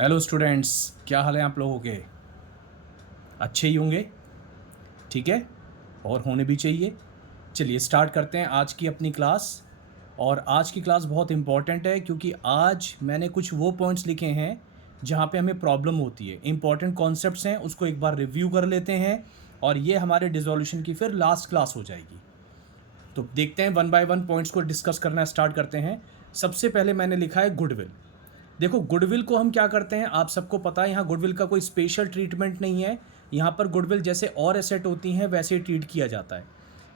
Hello students, क्या हाल है आप लोगों के? अच्छे ही होंगे। ठीक है, और होने भी चाहिए। चलिए स्टार्ट करते हैं आज की अपनी क्लास। और आज की क्लास बहुत इम्पॉर्टेंट है क्योंकि आज मैंने कुछ वो पॉइंट्स लिखे हैं जहाँ पे हमें प्रॉब्लम होती है। इम्पॉर्टेंट कॉन्सेप्ट्स हैं, उसको एक बार रिव्यू कर लेते हैं और ये हमारे डिसोल्यूशन की फिर लास्ट क्लास हो जाएगी। तो देखते हैं, वन बाय वन पॉइंट्स को डिस्कस करना स्टार्ट करते हैं। सबसे पहले मैंने लिखा है गुडविल। देखो, गुडविल को हम क्या करते हैं, आप सबको पता है। यहाँ गुडविल का कोई स्पेशल ट्रीटमेंट नहीं है। यहाँ पर गुडविल जैसे और एसेट होती हैं वैसे ही ट्रीट किया जाता है।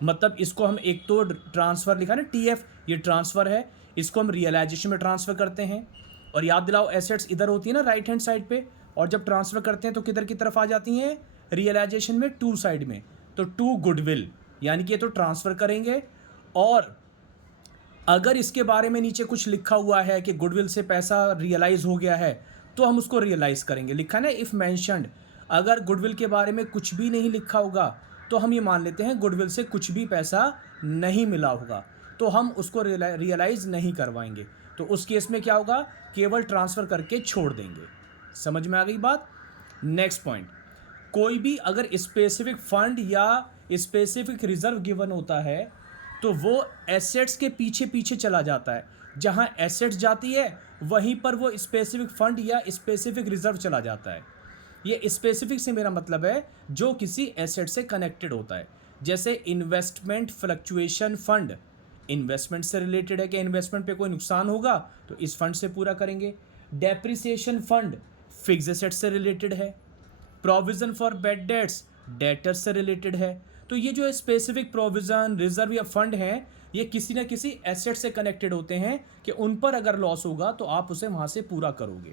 मतलब इसको हम एक तो ट्रांसफ़र लिखा ना, टीएफ, ये ट्रांसफ़र है। इसको हम रियलाइजेशन में ट्रांसफ़र करते हैं। और याद दिलाओ, एसेट्स इधर होती है ना राइट हैंड साइड पे, और जब ट्रांसफ़र करते हैं तो किधर की तरफ आ जाती हैं, रियलाइजेशन में टू साइड में। तो टू गुडविल, यानी कि ये तो ट्रांसफ़र करेंगे। और अगर इसके बारे में नीचे कुछ लिखा हुआ है कि गुडविल से पैसा रियलाइज़ हो गया है तो हम उसको रियलाइज़ करेंगे। लिखा ना इफ़ मैंशनड। अगर गुडविल के बारे में कुछ भी नहीं लिखा होगा तो हम ये मान लेते हैं गुडविल से कुछ भी पैसा नहीं मिला होगा, तो हम उसको रियलाइज़ नहीं करवाएंगे। तो उस केस में क्या होगा, केवल ट्रांसफ़र करके छोड़ देंगे। समझ में आ गई बात? नेक्स्ट पॉइंट, कोई भी अगर स्पेसिफिक फंड या स्पेसिफिक रिजर्व गिवन होता है तो वो एसेट्स के पीछे पीछे चला जाता है। जहां एसेट्स जाती है वहीं पर वो स्पेसिफिक फंड या स्पेसिफिक रिजर्व चला जाता है। ये स्पेसिफिक से मेरा मतलब है जो किसी एसेट से कनेक्टेड होता है। जैसे इन्वेस्टमेंट फ्लक्चुएशन फंड, इन्वेस्टमेंट से रिलेटेड है कि इन्वेस्टमेंट पे कोई नुकसान होगा तो इस फंड से पूरा करेंगे। डेप्रिसिएशन फंड फिक्स एसेट से रिलेटेड है। Provision for bad debts debtors से रिलेटेड है। तो ये जो स्पेसिफिक प्रोविजन, रिजर्व या फंड हैं, ये किसी न किसी एसेट से कनेक्टेड होते हैं कि उन पर अगर लॉस होगा तो आप उसे वहाँ से पूरा करोगे।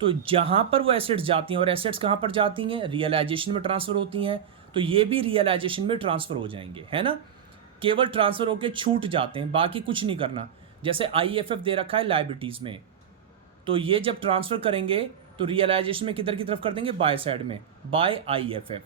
तो जहाँ पर वो एसेट्स जाती हैं, और एसेट्स कहाँ पर जाती हैं, रियलाइजेशन में ट्रांसफ़र होती हैं, तो ये भी रियलाइजेशन में ट्रांसफ़र हो जाएंगे, है ना। केवल ट्रांसफ़र होकर छूट जाते हैं, बाकी कुछ नहीं करना। जैसे आईएफएफ दे रखा है लाइबिलिटीज़ में, तो ये जब ट्रांसफ़र करेंगे तो रियलाइजेशन में किधर की तरफ कर देंगे, बाय साइड में, बाय आईएफएफ।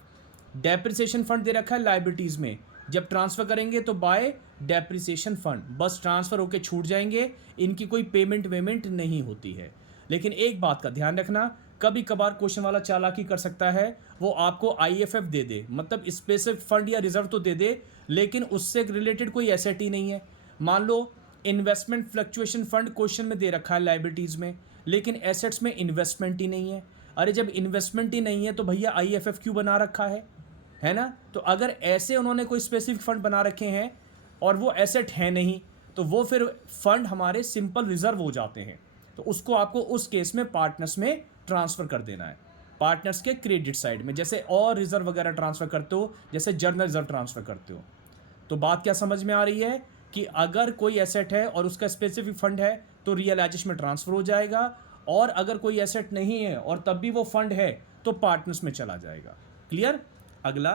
डेप्रिसिएशन फंड दे रखा है लाइबिलिटीज़ में, जब ट्रांसफ़र करेंगे तो बाय डेप्रिसिएशन फंड, बस ट्रांसफ़र होकर छूट जाएंगे। इनकी कोई पेमेंट वेमेंट नहीं होती है। लेकिन एक बात का ध्यान रखना, कभी कभार क्वेश्चन वाला चालाकी कर सकता है, वो आपको आईएफएफ दे दे, मतलब स्पेसिफिक फंड या रिजर्व तो दे दे, लेकिन उससे रिलेटेड कोई एसेट ही नहीं है। मान लो इन्वेस्टमेंट फ्लक्चुएशन फंड क्वेश्चन में दे रखा है लाइबिलिटीज़ में, लेकिन एसेट्स में इन्वेस्टमेंट ही नहीं है। अरे जब इन्वेस्टमेंट ही नहीं है तो भैया आईएफएफ क्यों बना रखा है ना। तो अगर ऐसे उन्होंने कोई स्पेसिफिक फंड बना रखे हैं और वो एसेट है नहीं, तो वो फिर फंड हमारे सिंपल रिजर्व हो जाते हैं। तो उसको आपको उस केस में पार्टनर्स में ट्रांसफ़र कर देना है, पार्टनर्स के क्रेडिट साइड में, जैसे और रिजर्व वगैरह ट्रांसफ़र करते हो, जैसे जर्नल रिजर्व ट्रांसफ़र करते हो। तो बात क्या समझ में आ रही है कि अगर कोई एसेट है और उसका स्पेसिफिक फंड है तो रियलाइजेशन में ट्रांसफ़र हो जाएगा, और अगर कोई एसेट नहीं है और तब भी वो फंड है तो पार्टनर्स में चला जाएगा। क्लियर? अगला,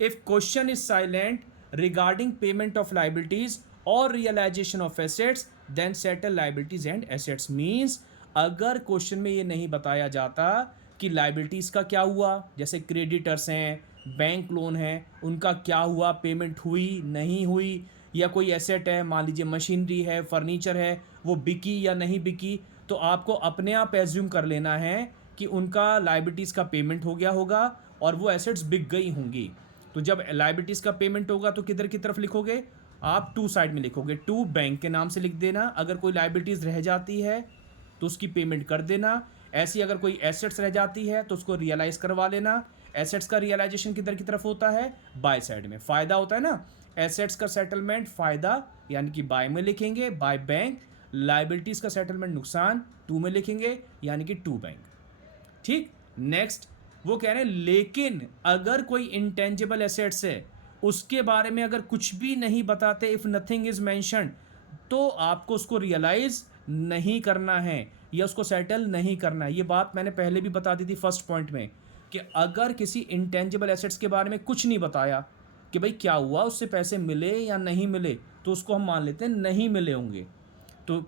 if question is silent regarding payment of liabilities और realisation of assets then settle liabilities and assets. Means अगर क्वेश्चन में ये नहीं बताया जाता कि लाइबिलिटीज का क्या हुआ, जैसे क्रेडिटर्स हैं, बैंक लोन है, उनका क्या हुआ, पेमेंट हुई नहीं हुई, या कोई एसेट है, मान लीजिए मशीनरी है, फर्नीचर है, वो बिकी या नहीं बिकी, तो आपको अपने आप एज्यूम कर लेना है कि उनका लाइबिलिटीज़ का पेमेंट हो गया होगा और वो एसेट्स बिक गई होंगी। तो जब लाइबिलिटीज़ का पेमेंट होगा तो किधर की तरफ लिखोगे, आप टू साइड में लिखोगे। टू बैंक के नाम से लिख देना, अगर कोई लाइबिलिटीज़ रह जाती है तो उसकी पेमेंट कर देना। ऐसी अगर कोई एसेट्स रह जाती है तो उसको रियलाइज़ करवा लेना। एसेट्स का रियलाइजेशन किधर की तरफ होता है, बाय साइड में। फ़ायदा होता है ना, एसेट्स का सेटलमेंट फ़ायदा यानी कि बाय में लिखेंगे, बाय बैंक। लाइबिलिटीज़ का सेटलमेंट नुकसान टू में लिखेंगे यानी कि टू बैंक। ठीक। नेक्स्ट, वो कह रहे हैं लेकिन अगर कोई इंटेंजिबल एसेट्स है उसके बारे में अगर कुछ भी नहीं बताते, इफ़ नथिंग इज मैंशनड, तो आपको उसको रियलाइज़ नहीं करना है या उसको सेटल नहीं करना है। ये बात मैंने पहले भी बता दी थी फर्स्ट पॉइंट में कि अगर किसी इंटेंजिबल एसेट्स के बारे में कुछ नहीं बताया कि भाई क्या हुआ, उससे पैसे मिले या नहीं मिले, तो उसको हम मान लेते हैं नहीं मिले होंगे। तो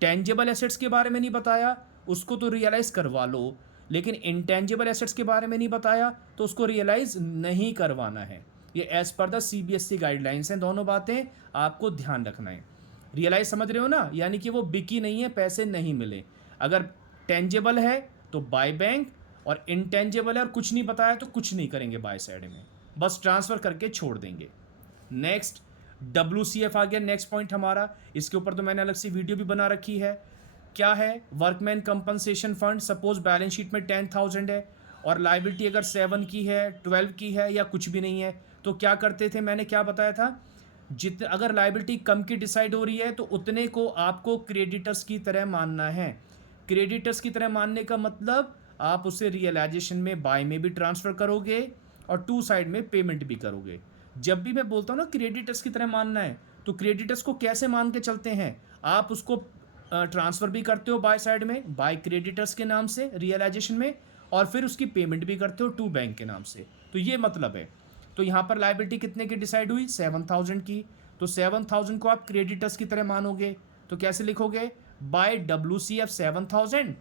टेंजिबल एसेट्स के बारे में नहीं बताया, उसको तो रियलाइज़ करवा लो, लेकिन इंटेंजिबल एसेट्स के बारे में नहीं बताया तो उसको रियलाइज़ नहीं करवाना है। ये as per the CBSE guidelines हैं, दोनों बातें आपको ध्यान रखना है। रियलाइज़ समझ रहे हो ना, यानी कि वो बिकी नहीं है, पैसे नहीं मिले। अगर टेंजिबल है तो बाय बैंक, और इंटेंजिबल है और कुछ नहीं बताया तो कुछ नहीं करेंगे बाय साइड में, बस ट्रांसफ़र करके छोड़ देंगे। नेक्स्ट WCF आ गया नेक्स्ट पॉइंट हमारा। इसके ऊपर तो मैंने अलग से वीडियो भी बना रखी है। क्या है? Workman compensation fund. Suppose balance sheet में 10,000 है और लाइबिलिटी अगर 7 की है, 12 की है या कुछ भी नहीं है, तो क्या करते थे? मैंने क्या बताया था, जितने अगर लाइबिलिटी कम की डिसाइड हो रही है तो उतने को आपको क्रेडिटर्स की तरह मानना है। क्रेडिटर्स की तरह मानने का मतलब आप उसे रियलाइजेशन में, बाय में भी ट्रांसफ़र करोगे और टू साइड में पेमेंट भी करोगे। जब भी मैं बोलता हूँ ना क्रेडिटर्स की तरह मानना है, तो क्रेडिटर्स को कैसे मान के चलते हैं? आप उसको ट्रांसफ़र भी करते हो बाय साइड में, बाय क्रेडिटर्स के नाम से रियलाइजेशन में, और फिर उसकी पेमेंट भी करते हो टू बैंक के नाम से। तो ये मतलब है। तो यहाँ पर लाइबिलिटी कितने की डिसाइड हुई? 7,000 की। तो 7,000 को आप क्रेडिटर्स की तरह मानोगे तो कैसे लिखोगे? बाय WCF 7,000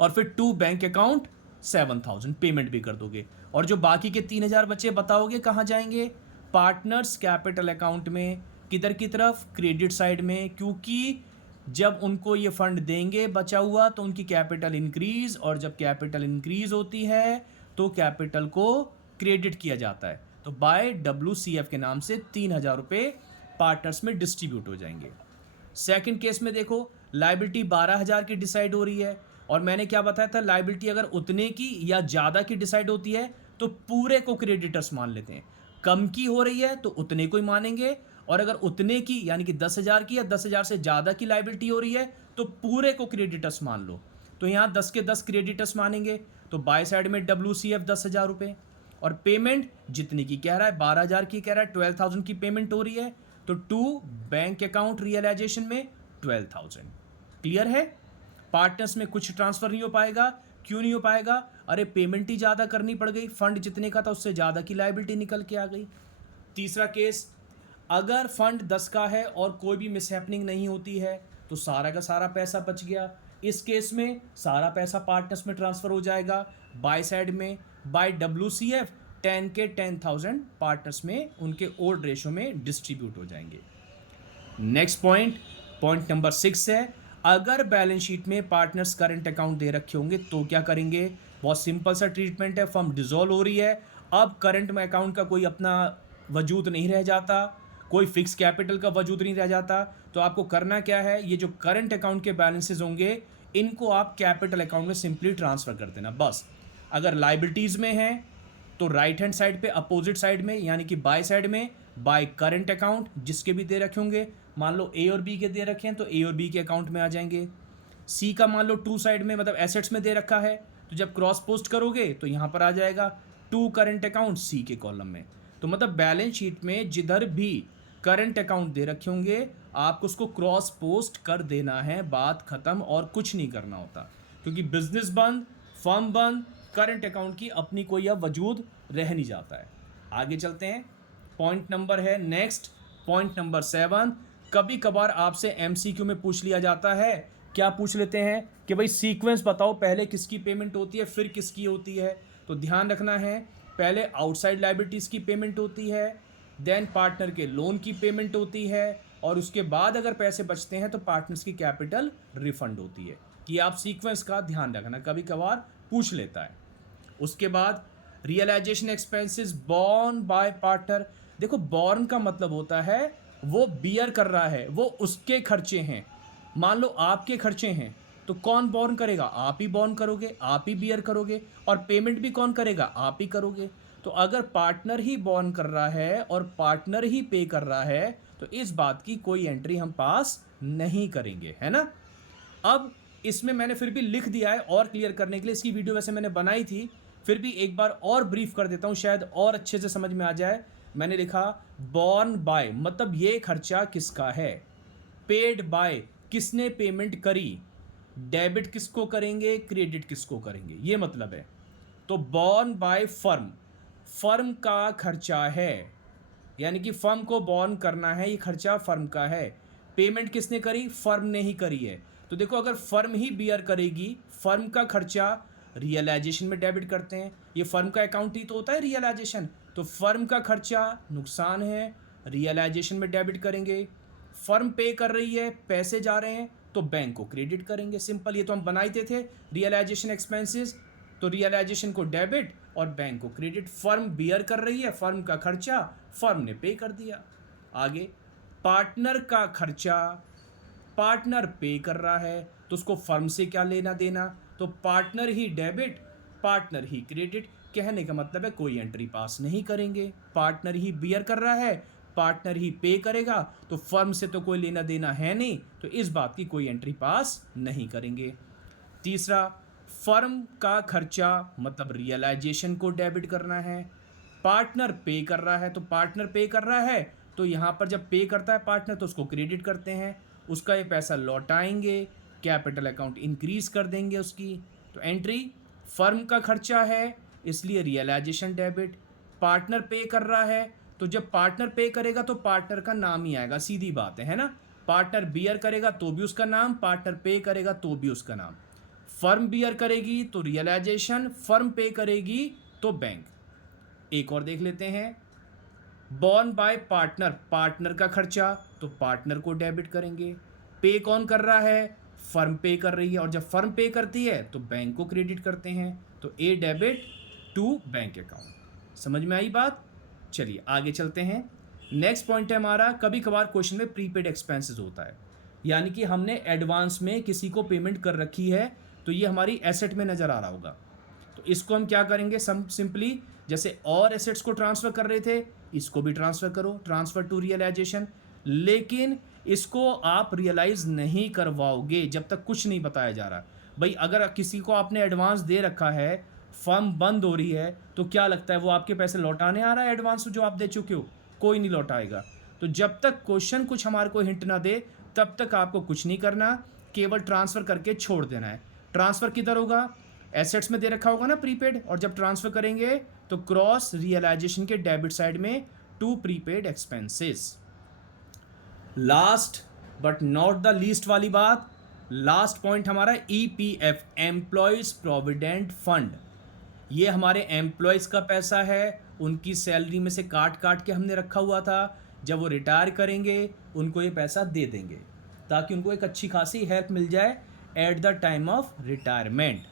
और फिर टू बैंक अकाउंट 7,000 पेमेंट भी कर दोगे, और जो बाकी के 3,000 बचे बताओगे कहाँ जाएंगे? पार्टनर्स कैपिटल अकाउंट में। किधर की तरफ? क्रेडिट साइड में, क्योंकि जब उनको ये फंड देंगे बचा हुआ तो उनकी कैपिटल इंक्रीज, और जब कैपिटल इंक्रीज होती है तो कैपिटल को क्रेडिट किया जाता है। तो बाय WCF के नाम से 3,000 रुपये पार्टनर्स में डिस्ट्रीब्यूट हो जाएंगे। सेकंड केस में देखो, लाइबिलिटी 12,000 की डिसाइड हो रही है, और मैंने क्या बताया था, लाइबिलिटी अगर उतने की या ज़्यादा की डिसाइड होती है तो पूरे को क्रेडिटर्स मान लेते हैं। कम की हो रही है तो उतने को ही मानेंगे, और अगर उतने की यानी कि 10,000 की या 10,000 से ज़्यादा की लाइबिलिटी हो रही है तो पूरे को क्रेडिटर्स मान लो। तो यहाँ 10 के 10 क्रेडिटर्स मानेंगे। तो बाय साइड में WCF 10,000 रुपये, और पेमेंट जितनी की कह रहा है, 12,000 की कह रहा है, 12,000 की पेमेंट हो रही है, तो टू बैंक अकाउंट रियलाइजेशन में 12,000। क्लियर है? पार्टनर्स में कुछ ट्रांसफ़र नहीं हो पाएगा। क्यों नहीं हो पाएगा? अरे पेमेंट ही ज़्यादा करनी पड़ गई, फंड जितने का था उससे ज़्यादा की लाइबिलिटी निकल के आ गई। तीसरा केस, अगर फंड 10 का है और कोई भी मिसहैपनिंग नहीं होती है तो सारा का सारा पैसा बच गया। इस केस में सारा पैसा पार्टनर्स में ट्रांसफ़र हो जाएगा बाय साइड में, बाय WCF 10 के 10,000 पार्टनर्स में उनके ओल्ड रेशो में डिस्ट्रीब्यूट हो जाएंगे। नेक्स्ट पॉइंट, पॉइंट नंबर 6 है, अगर बैलेंस शीट में पार्टनर्स करंट अकाउंट दे रखे होंगे तो क्या करेंगे? बहुत सिंपल सा ट्रीटमेंट है। फर्म डिसॉल्व हो रही है, अब करंट में अकाउंट का कोई अपना वजूद नहीं रह जाता, कोई फिक्स कैपिटल का वजूद नहीं रह जाता, तो आपको करना क्या है, ये जो करंट अकाउंट के बैलेंसेज होंगे इनको आप कैपिटल अकाउंट में सिंपली ट्रांसफ़र कर देना बस। अगर लाइबिलिटीज़ में है तो राइट हैंड साइड पे अपोजिट साइड में यानी कि बाय साइड में बाय करंट अकाउंट जिसके भी दे रखे होंगे, मान लो A और B के दे रखे हैं तो A और B के अकाउंट में आ जाएंगे। C का मान लो टू साइड में मतलब एसेट्स में दे रखा है, तो जब क्रॉस पोस्ट करोगे तो यहाँ पर आ जाएगा टू करंट अकाउंट C के कॉलम में। तो मतलब बैलेंस शीट में जिधर भी करंट अकाउंट दे रखे होंगे आपको उसको क्रॉस पोस्ट कर देना है, बात ख़त्म, और कुछ नहीं करना होता, क्योंकि बिजनेस बंद, फर्म बंद, करंट अकाउंट की अपनी कोई अब वजूद रह नहीं जाता है। आगे चलते हैं, पॉइंट नंबर है नेक्स्ट, पॉइंट नंबर 7। कभी कभार आपसे MCQ में पूछ लिया जाता है, क्या पूछ लेते हैं कि भाई सीक्वेंस बताओ, पहले किसकी पेमेंट होती है फिर किसकी होती है। तो ध्यान रखना है, पहले आउटसाइड लायबिलिटीज़ की पेमेंट होती है, देन पार्टनर के लोन की पेमेंट होती है, और उसके बाद अगर पैसे बचते हैं तो पार्टनर्स की कैपिटल रिफंड होती है। कि आप सीक्वेंस का ध्यान रखना, कभी कभार पूछ लेता है। उसके बाद realisation expenses borne by partner. देखो बॉर्न का मतलब होता है वो बियर कर रहा है, वो उसके खर्चे हैं। मान लो आपके खर्चे हैं तो कौन बॉर्न करेगा? आप ही बॉर्न करोगे, आप ही बियर करोगे, और पेमेंट भी कौन करेगा? आप ही करोगे। तो अगर पार्टनर ही बॉर्न कर रहा है और पार्टनर ही पे कर रहा है तो इस बात की कोई एंट्री हम पास नहीं करेंगे, है ना। अब इसमें मैंने फिर भी लिख दिया है और क्लियर करने के लिए, इसकी वीडियो वैसे मैंने बनाई थी, फिर भी एक बार और ब्रीफ कर देता हूँ शायद और अच्छे से समझ में आ जाए। मैंने लिखा बॉर्न बाय मतलब ये खर्चा किसका है, पेड बाय किसने पेमेंट करी, डेबिट किसको करेंगे, क्रेडिट किसको करेंगे, ये मतलब है। तो बॉर्न बाय फर्म, फर्म का खर्चा है, यानी कि फर्म को बॉर्न करना है, ये खर्चा फर्म का है। पेमेंट किसने करी? फर्म ने ही करी है। तो देखो अगर फर्म ही बियर करेगी, फर्म का खर्चा रियलाइजेशन में डेबिट करते हैं, ये फर्म का अकाउंट ही तो होता है रियलाइजेशन, तो फर्म का खर्चा नुकसान है, रियलाइजेशन में डेबिट करेंगे। फर्म पे कर रही है, पैसे जा रहे हैं, तो बैंक को क्रेडिट करेंगे। सिंपल, ये तो हम बनाते थे रियलाइजेशन एक्सपेंसेस, तो रियलाइजेशन को डेबिट और बैंक को क्रेडिट। फर्म बियर कर रही है, फर्म का खर्चा फर्म ने पे कर दिया। आगे पार्टनर का खर्चा पार्टनर पे कर रहा है, तो उसको फर्म से क्या लेना देना, तो पार्टनर ही डेबिट पार्टनर ही क्रेडिट। कहने का मतलब है कोई एंट्री पास नहीं करेंगे। पार्टनर ही बियर कर रहा है, पार्टनर ही पे करेगा, तो फर्म से तो कोई लेना देना है नहीं, तो इस बात की कोई एंट्री पास नहीं करेंगे। तीसरा, फर्म का खर्चा मतलब रियलाइजेशन को डेबिट करना है। पार्टनर पे कर रहा है, तो पार्टनर पे कर रहा है, तो यहाँ पर जब पे करता है पार्टनर तो उसको क्रेडिट करते हैं, उसका ये पैसा लौटाएंगे, कैपिटल अकाउंट इंक्रीज कर देंगे उसकी। तो एंट्री फर्म का खर्चा है इसलिए रियलाइजेशन डेबिट। पार्टनर पे कर रहा है, तो जब पार्टनर पे करेगा तो पार्टनर का नाम ही आएगा, सीधी बात है ना। पार्टनर बियर करेगा तो भी उसका नाम, पार्टनर पे करेगा तो भी उसका नाम। फर्म बियर करेगी तो रियलाइजेशन, फर्म पे करेगी तो बैंक। एक और देख लेते हैं, बॉर्न बाय पार्टनर, पार्टनर का खर्चा तो पार्टनर को डेबिट करेंगे। पे कौन कर रहा है, फर्म पे कर रही है, और जब फर्म पे करती है तो बैंक को क्रेडिट करते हैं, तो ए डेबिट टू बैंक अकाउंट। समझ में आई बात? चलिए आगे चलते हैं। नेक्स्ट पॉइंट है हमारा, कभी कभार क्वेश्चन में प्रीपेड एक्सपेंसेस होता है, यानी कि हमने एडवांस में किसी को पेमेंट कर रखी है, तो ये हमारी एसेट में नज़र आ रहा होगा। तो इसको हम क्या करेंगे, सिंपली जैसे और एसेट्स को ट्रांसफ़र कर रहे थे इसको भी ट्रांसफ़र करो, ट्रांसफ़र टू रियलाइजेशन। लेकिन इसको आप रियलाइज़ नहीं करवाओगे जब तक कुछ नहीं बताया जा रहा। भाई अगर किसी को आपने एडवांस दे रखा है, फर्म बंद हो रही है, तो क्या लगता है वो आपके पैसे लौटाने आ रहा है एडवांस जो आप दे चुके हो? कोई नहीं लौटाएगा। तो जब तक क्वेश्चन कुछ हमारे को हिंट ना दे तब तक आपको कुछ नहीं करना, केवल ट्रांसफ़र करके छोड़ देना है। ट्रांसफ़र किधर होगा, एसेट्स में दे रखा होगा ना प्रीपेड, और जब ट्रांसफ़र करेंगे तो क्रॉस रियलाइजेशन के डेबिट साइड में to prepaid expenses. Last but not the least वाली बात, लास्ट पॉइंट हमारा ईपीएफ, एम्प्लॉयज़ प्रोविडेंट फंड। ये हमारे एम्प्लॉयज़ का पैसा है, उनकी सैलरी में से काट काट के हमने रखा हुआ था। जब वो रिटायर करेंगे उनको ये पैसा दे देंगे ताकि उनको एक अच्छी खासी हेल्प मिल जाए at the time of retirement.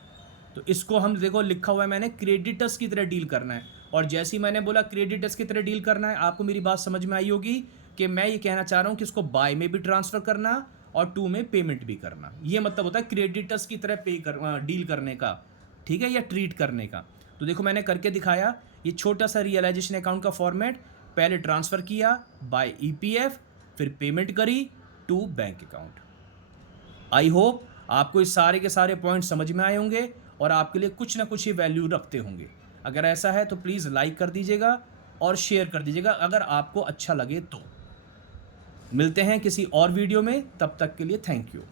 तो इसको हम देखो लिखा हुआ है मैंने, क्रेडिटर्स की तरह डील करना है। और जैसे ही मैंने बोला क्रेडिटर्स की तरह डील करना है, आपको मेरी बात समझ में आई होगी कि मैं ये कहना चाह रहा हूँ कि इसको बाय में भी ट्रांसफ़र करना और टू में पेमेंट भी करना। ये मतलब होता है क्रेडिटर्स की तरह डील करने का, ठीक है, या ट्रीट करने का। तो देखो मैंने करके दिखाया, ये छोटा सा रियलाइजेशन अकाउंट का फॉर्मेट, पहले ट्रांसफ़र किया बाय ईपीएफ, फिर पेमेंट करी to bank account. I hope आपको इस सारे के सारे पॉइंट समझ में आए होंगे और आपके लिए कुछ ना कुछ ही वैल्यू रखते होंगे। अगर ऐसा है तो प्लीज़ लाइक कर दीजिएगा और शेयर कर दीजिएगा अगर आपको अच्छा लगे तो। मिलते हैं किसी और वीडियो में, तब तक के लिए थैंक यू।